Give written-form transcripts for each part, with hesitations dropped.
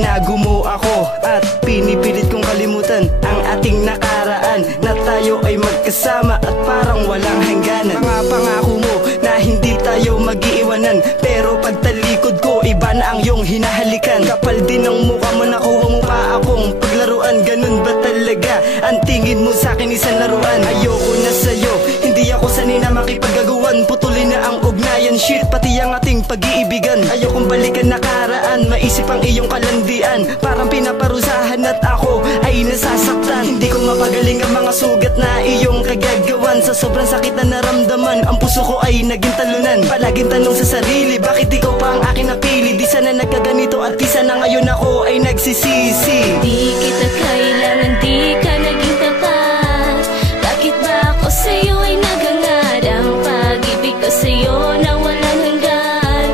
Itinago mo ako at pinipilit kong kalimutan ang ating nakaraan, na tayo ay magkasama at parang walang hangganan. Mga pangako mo na hindi tayo mag-iiwanan, pero pagtalikod ko iba na ang iyong hinahalikan. Kapal din ang mukha mo, nakuha mo pa akong paglaruan. Ganun ba talaga ang tingin mo sa'kin, isang laruan? Ayoko na sa'yo, hindi ako sanay na makipagagawan. Putulin na ang ugnayan, shit, pati ang ating pag-iibigan. Ayokong balikan nakaraan, maisip ang iyong kalandian. Parang pinaparusahan at ako ay nasasaktan. Hindi ko mapagaling ang mga sugat na iyong kagagawan. Sa sobrang sakit na naramdaman, ang puso ko ay naging talunan. Palaging tanong sa sarili, bakit ikaw pa ang aking napili? Di sana nagkaganito at di sana ngayon ako ay nagsisisi. Di kita kailangan, di ka naging tapat. Bakit ba ako sa'yo ay nagangad? Ang pag-ibig ko sa'yo na walang hanggan,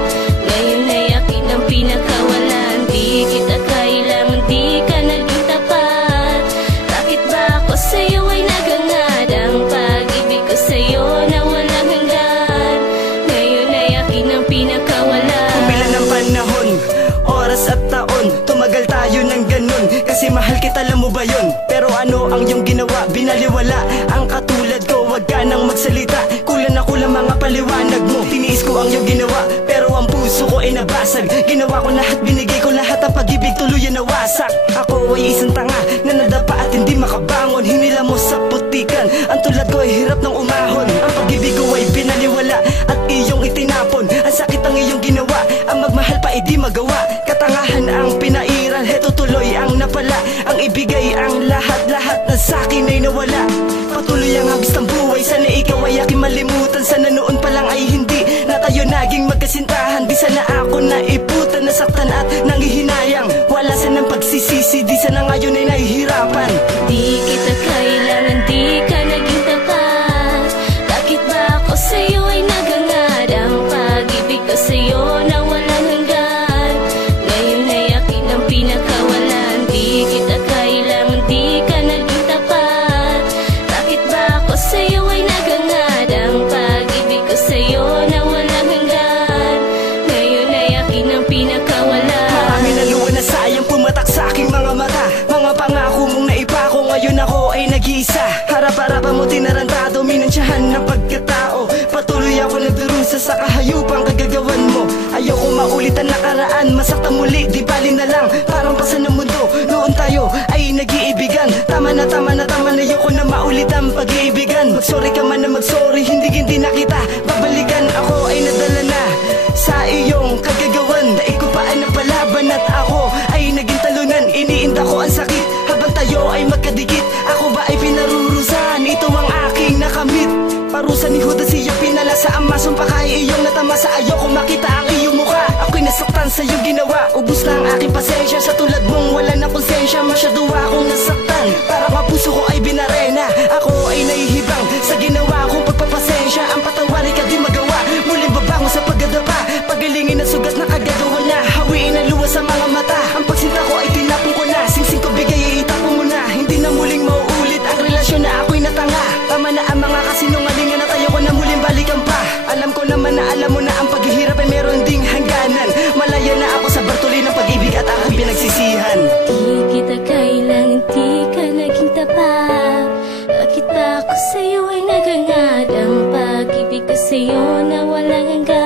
ngayon ay akin ang pinakawalan. Di kita kailangan, di ka naging tapat. Bakit ba ako sa'yo ay nagangad? Ang pag-ibig ko sa'yo na walang hanggan, ngayon ay akin ang pinakawalan. Kumilan ng panahon, oras at taon, tumagal tayo ng ganun, kasi mahal kita, alam mo ba yun? Pero ano ang iyong ginawa? Binaliwala ang katulad ko, wag ka nang magsalita. Kulang na kulang mga paliwanag mo. Tiniis ko ang iyong ginawa, pero ang puso ko ay nabasag. Ginawa ko lahat, binigay ko lahat, ang pag-ibig tuluyan nawasak. Ako ay isang tanga na nadapa at hindi makabangon. Hinila mo sa putikan, ang tulad ko ay hirap ng umahon. Ang pag-ibig ko ay binaliwala at iyong itinapon. Ang sakit ang iyong ginawa, ang magmahal pa ay di magawa. Katangahan ang pinairal, heto tuloy ang napala. Ang ibigay ang lahat-lahat na sa'kin ay nawala. Patuloy ang agos ng buhay, sana ikaw ay aking malimutan. Sana noon pa lang ay hindi na tayo naging magkasintahan. Di sana ako naiputan, nasaktan at nangihinayang. Wala sanang pagsisisi, di sana ngayon ay nahihirapan. Di kita kailangan, di ka naging tapat. Bakit ba ako sa'yo ay nagangad? Ang pag-ibig ko sa'yo na walang hanggan, ngayon ay akin ang pinakawalan. Di kita kailangan, di ka naging tapat. Bakit ba ako sa'yo ay nagangad? Ang pag-ibig ko sa'yo na walang hanggan, ngayon ay akin ang pinakawalan. Marami na luha na sayang pumatak sa aking mga mata. Mga pangako mong naipako, ngayon ako ay nag-iisa. Harap-harapan mo tinarantado, minansyahan ng pagkatao. Patuloy ako nagdurusa sa kahayupang kagagawan mo. Ayoko maulit ang nakaraan, masaktan muli, di bali na lang. Parang pasan ng mundo, noon tayo ay nag-iibigan. Tama na, tama na, tama na, ayoko na maulit ang pag-iibigan. Mag-sorry ka man na mag-sorry, hindi na kita babalikan. Ako ay nadala na sa iyong kagagawan. Daig ko pa ang napalaban at ako ay naging talunan. Iniinda ko ang sakit habang tayo ay magkadikit. Ako ba ay pinarurusahan? Ito ang aking nakamit. Parusa ni Judas, iyong pinala sa amasong pakay, iyong natamasa. Ayoko makita ang iyong mukha, ako'y nasaktan sa iyong ginawa. Ubus na ang aking pasensya, sa tulad mong wala na konsensya. Masyado akong nasaktan, parang ang puso ko ay binarena. Ako ay nahihibang sa ginawa kong pagpapasensya. Ang patawari ka di magawa, muling babango sa pagdadapa. Pagalingin ang sugat na kagagawa na, hawiin ang luha sa mga mata. Ang pagsinta ko ay tinapon ko na, singsing ko bigay ay itapon mo na. Hindi na muling mauulit ang relasyon na ako'y natanga. Tama na ang mga kasinungalingan at ayoko na muling balikan pa. Alam ko naman na alam mo na ang paghihirap ay meron ding hangganan. Malaya na ako sa bartuli ng pag-ibig at aking pinagsisihan. Di kita kailangan, di ka naging tapat. Bakit ba ako sa'yo ay nagangad? Ang pag-ibig ko sa'yo na walang hanggan,